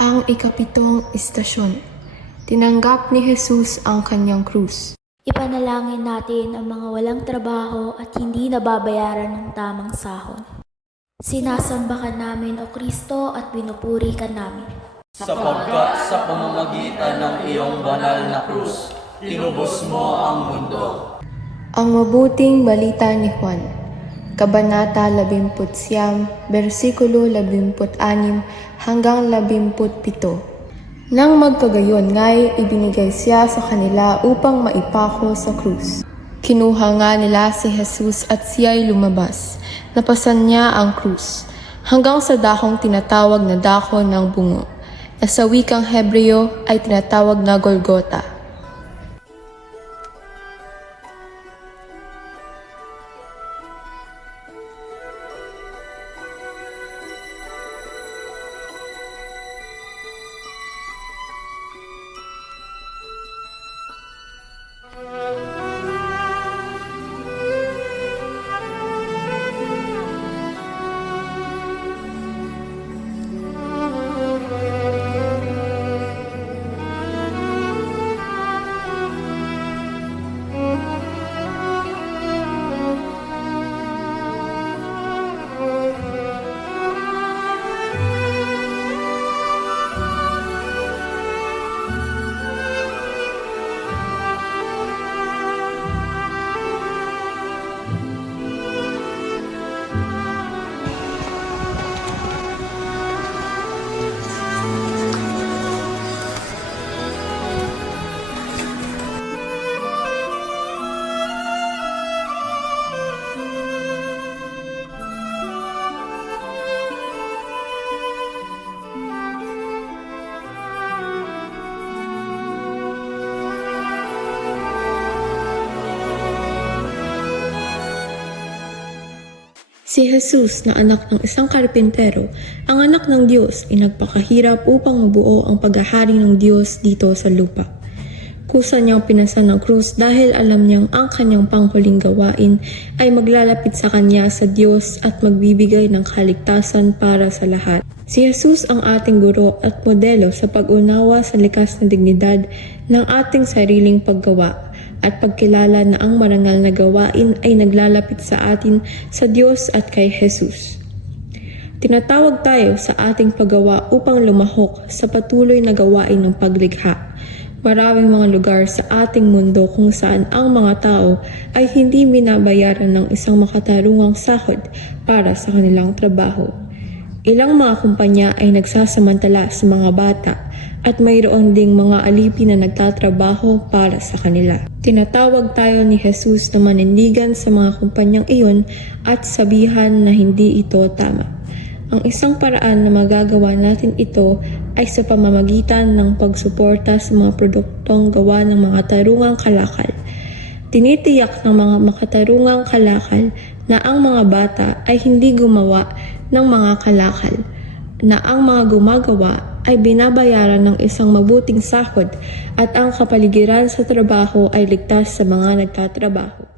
Ang ikapitong istasyon. Tinanggap ni Jesus ang kanyang krus. Ipanalangin natin ang mga walang trabaho at hindi nababayaran ng tamang sahod. Sinasambakan namin o Kristo at binupuri ka namin. Sapagkat sa pamamagitan ng iyong banal na krus, tinubos mo ang mundo. Ang mabuting balita ni Juan, Kabanata 19, versikulo 16 hanggang 17. Nang magkagayon nga'y ibinigay siya sa kanila upang maipako sa krus. Kinuha nga nila si Jesus at siya'y lumabas. Napasan niya ang krus hanggang sa dakong tinatawag na dako ng bungo, na sa wikang Hebreo ay tinatawag na Golgota. Si Jesus na anak ng isang karpintero, ang anak ng Diyos ay nagpakahirap upang mabuo ang paghahari ng Diyos dito sa lupa. Kusa niyang pinasan ng krus dahil alam niyang ang kanyang panghuling gawain ay maglalapit sa kanya sa Diyos at magbibigay ng kaligtasan para sa lahat. Si Jesus ang ating guro at modelo sa pag-unawa sa likas na dignidad ng ating sariling paggawa at pagkilala na ang marangal na gawain ay naglalapit sa atin sa Diyos at kay Jesus. Tinatawag tayo sa ating paggawa upang lumahok sa patuloy na gawain ng paglikha. Maraming mga lugar sa ating mundo kung saan ang mga tao ay hindi binabayaran ng isang makatarungang sahod para sa kanilang trabaho. Ilang mga kumpanya ay nagsasamantala sa mga bata at mayroon ding mga alipin na nagtatrabaho para sa kanila. Tinatawag tayo ni Jesus na manindigan sa mga kumpanyang iyon at sabihan na hindi ito tama. Ang isang paraan na magagawa natin ito ay sa pamamagitan ng pagsuporta sa mga produktong gawa ng mga tarungang kalakal. Tinitiyak ng mga makatarungang kalakal na ang mga bata ay hindi gumawa ng mga kalakal, na ang mga gumagawa ay binabayaran ng isang mabuting sahod at ang kapaligiran sa trabaho ay ligtas sa mga nagtatrabaho.